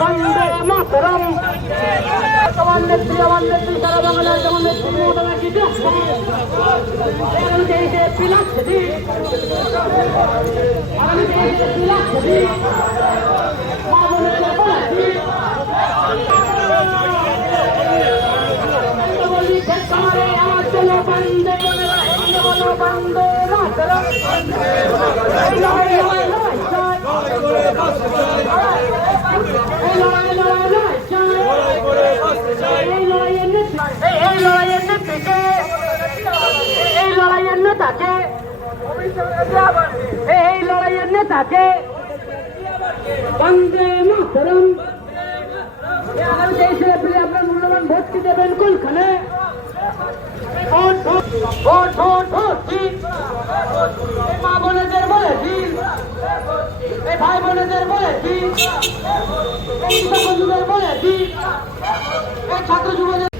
বন্দে মাতরম। আমার নেত্রী সারা বাংলার যেমন নেত্রী মমতা ব্যানার্জি আগামী 23 এপ্রিল আসছে, আগামী 23 এপ্রিল আসছে মা বোনেদের বলেছি আমার জন্য বন্দে বলো বন্দে মাতরম। এই লড়াইয়ের নেতাকে বন্দে মাতরম। আগামী 23 এপ্রিল আপনার মূল্যবান ভোটটি দেবেন কোনখানে? Vote vote vote vote vote. মা বোনেদের বলেছি, এই ভাই বোনেদের বলেছি, এই বন্ধুদের বলেছি, এই ছাত্র যুবদের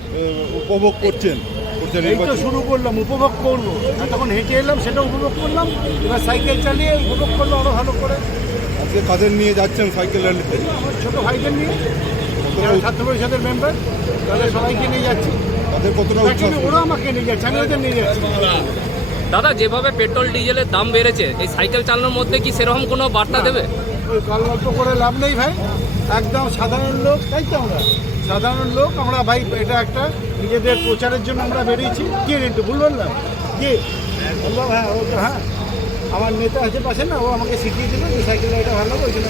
উপভোগ করছেন। এই তো শুরু করলাম, উপভোগ করবো। তখন হেঁটে এলাম, সেটা উপভোগ করলাম। এবার সাইকেল চালিয়ে উপভোগ করলো আরো ভালো করে। আজকে কাদের নিয়ে যাচ্ছেন সাইকেল র্যালিতে? আমার ছোটো ভাইদের নিয়ে, যারা ছাত্র পরিষদের মেম্বার, তাদের সবাইকে নিয়ে যাচ্ছি। তাদের কতটা উৎসাহ? ওরা আমাকে নিয়ে যাচ্ছে, আমি ওদের নিয়ে যাচ্ছি। দাদা, যেভাবে পেট্রোল ডিজেলের দাম বেড়েছে, এই সাইকেল চালানোর মধ্যে কি সেরকম কোনো বার্তা দেবে? ওই গল্প করে লাভ নেই ভাই, একদম সাধারণ লোক, তাই তো আমরা সাধারণ লোক। আমরা ভাই এটা একটা নিজেদের প্রচারের জন্য আমরা বেরিয়েছি। কে রেন্টু বলবেন না কে বললাম? হ্যাঁ ও তো, হ্যাঁ আমার নেতা আছে পাশে না, ও আমাকে শিখিয়ে দিল যে সাইকেল এটা ভালো, ওই জন্য